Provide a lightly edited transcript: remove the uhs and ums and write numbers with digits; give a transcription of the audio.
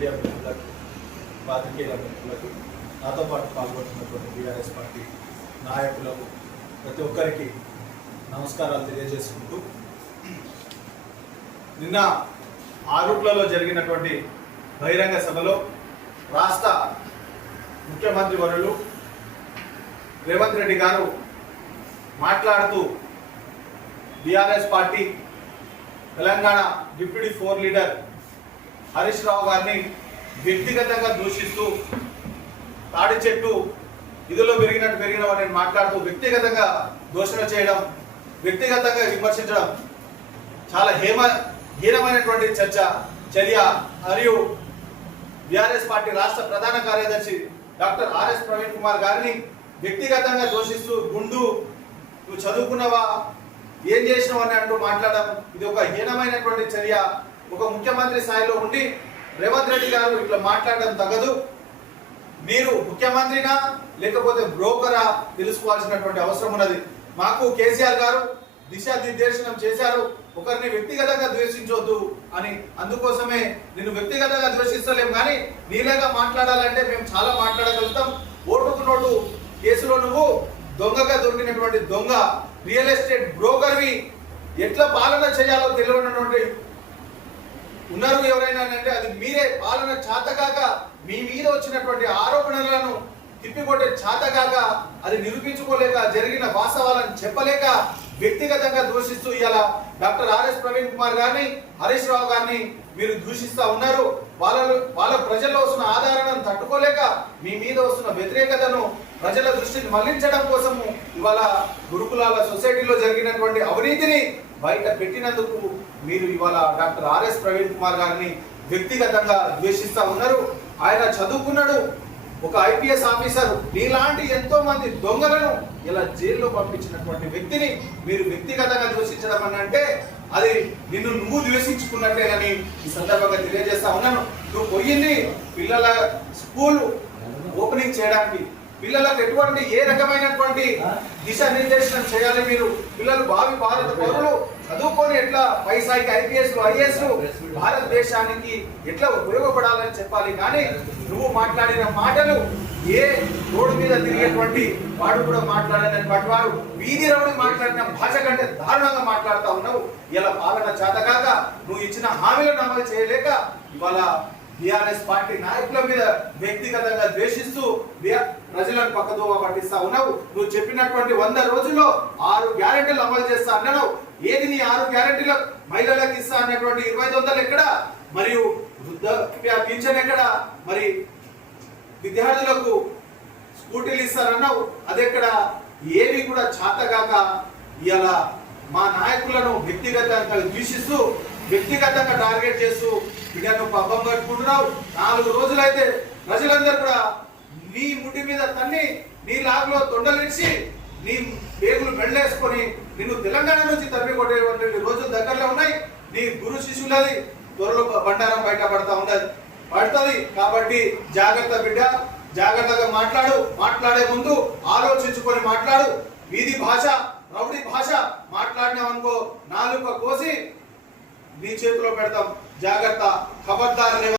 Media మిత్రులకు పాత్రికేయుల మిత్రులకు నాతో పాటు పాల్గొంటున్నటువంటి బీఆర్ఎస్ పార్టీ నాయకులకు ప్రతి ఒక్కరికి నమస్కారాలు తెలియజేసుకుంటూ నిన్న ఆరుట్లలో జరిగినటువంటి బహిరంగ సభలో రాష్ట్ర ముఖ్యమంత్రి వర్యులు రేవంత్ రెడ్డి గారు మాట్లాడుతూ BRS party Telangana deputy 4 leader Harish Rao గారిని వ్యక్తిగతంగా దూషిస్తూ తాడి చెట్టు ఇదిలో పెరిగినవని మాట్లాడుతూ వ్యక్తిగతంగా దూషణ చేయడం, వ్యక్తిగతంగా విమర్శించడం చాలా హీనమైనటువంటి చర్య. మరియు బీఆర్ఎస్ పార్టీ రాష్ట్ర ప్రధాన కార్యదర్శి డాక్టర్ ఆర్ఎస్ ప్రవీణ్ కుమార్ గారిని వ్యక్తిగతంగా దూషిస్తూ గుండు నువ్వు చదువుకున్నవా, ఏం చేసినావు అని అంటూ మాట్లాడడం ఇది ఒక హీనమైనటువంటి చర్య. ఒక ముఖ్యమంత్రి స్థాయిలో ఉండి రేవంత్ రెడ్డి గారు ఇట్లా మాట్లాడడం తగదు. మీరు ముఖ్యమంత్రినా లేకపోతే బ్రోకరా తెలుసుకోవాల్సినటువంటి అవసరం ఉన్నది. మాకు కేసీఆర్ గారు దిశానిర్దేశనం చేశారు, ఒకరిని వ్యక్తిగతంగా ద్వేషించొద్దు అని. అందుకోసమే నిన్ను వ్యక్తిగతంగా ద్వేషిస్తలేం, కానీ నీలేగా మాట్లాడాలంటే మేము చాలా మాట్లాడగలుగుతాం. ఓటుకు నోటు కేసులో నువ్వు దొంగగా దొరికినటువంటి దొంగ, రియల్ ఎస్టేట్ బ్రోకర్వి, ఎట్లా పాలన చేయాలో తెలియనటువంటి ఉన్నారు ఎవరైనా అంటే అది మీరే. పాలన చాతగాక మీ మీద వచ్చినటువంటి ఆరోపణలను తిప్పికొట్టే చాతగాక అది నిరూపించుకోలేక జరిగిన వాస్తవాలను చెప్పలేక వ్యక్తిగతంగా దూషిస్తూ ఇలా డాక్టర్ ఆర్ఎస్ ప్రవీణ్ కుమార్ గారిని, హరీష్ రావు గారిని మీరు దూషిస్తూ ఉన్నారు. వాళ్ళ ప్రజల్లో వస్తున్న ఆధారాలను తట్టుకోలేక మీ మీద వస్తున్న వ్యతిరేకతను ప్రజల దృష్టిని మళ్లించడం కోసము ఇవాళ గురుకులాల సొసైటీలో జరిగినటువంటి అవినీతిని బయట పెట్టినందుకు మీరు ఇవాళ డాక్టర్ ఆర్ఎస్ ప్రవీణ్ కుమార్ గారిని వ్యక్తిగతంగా ద్వేషిస్తూ ఉన్నారు. ఆయన చదువుకున్నాడు, ఒక ఐపీఎస్ ఆఫీసర్. ఇలాంటి ఎంతో మంది దొంగలను ఇలా జైల్లో పంపించినటువంటి వ్యక్తిని మీరు వ్యక్తిగతంగా ద్వేషించడం అని అంటే అది నిన్ను నువ్వు ద్వేషించుకున్నట్టే అని ఈ సందర్భంగా తెలియజేస్తా ఉన్నాను. నువ్వు పోయింది పిల్లల స్కూల్ ఓపెనింగ్ చేయడానికి, పిల్లలకు ఎటువంటి ఏ రకమైనటువంటి దిశానిర్దేశనం చేయాలి, మీరు పిల్లలు భావి భారత పౌరులు చదువుకొని ఎట్లా పై స్థాయికి ఐపీఎస్లు ఐఏఎస్లు భారతదేశానికి ఎట్లా ఉపయోగపడాలని చెప్పాలి. కానీ నువ్వు మాట్లాడిన మాటలు ఏ రోడ్డు మీద తిరిగేటువంటి వాడు కూడా మాట్లాడేటువంటి వాడు వీధి రౌడి మాట్లాడిన భాష కంటే దారుణంగా మాట్లాడుతూ ఉన్నావు. ఇలా పాలన చేతగాక నువ్వు ఇచ్చిన హామీలను అమలు చేయలేక ఇవాళ బీఆర్ఎస్ పార్టీ నాయకుల మీద వ్యక్తిగతంగా ద్వేషిస్తూ ప్రజలను పక్కదోవ పట్టిస్తా ఉన్నావు. నువ్వు చెప్పినటువంటి 100 రోజుల్లో 6 గ్యారెంటీలు అమలు చేస్తా అన్నావు. ఏది నీ 6 గ్యారెంటీలు? మహిళలకు ఇస్తా అన్నటువంటి 2500 ఎక్కడ, మరియు వృద్ధాప్య పింఛన్ ఎక్కడ, మరి విద్యార్థులకు స్కూటీలు ఇస్తారన్నావు అదెక్కడ? ఏవి కూడా చాతగాక ఇలా మా నాయకులను వ్యక్తిగతంగా ద్వేషిస్తూ వ్యక్తిగతంగా టార్గెట్ చేస్తూ బిడ్డను పబ్బం కట్టుకుంటున్నావు. 4 రోజులైతే ప్రజలందరూ కూడా నీ ముడి మీద తన్ని నీ లాగులో తొండలిడిచి నీ పేగులు మెళ్ళేసుకొని నిన్ను తెలంగాణ నుంచి తరిమి కొట్టేటువంటి రోజులు దగ్గరలో ఉన్నాయి. నీ గురు శిష్యులది త్వరలో బండారం బయటపడతా పడుతుంది. కాబట్టి జాగ్రత్త బిడ్డ, జాగ్రత్తగా మాట్లాడే ముందు ఆలోచించుకొని మాట్లాడు. వీధి భాష, రౌడీ భాష మాట్లాడినావనుకో నాలుక కోసి నీ చేతిలో పెడతాం. జాగ్రత్త, ఖబర్దార్.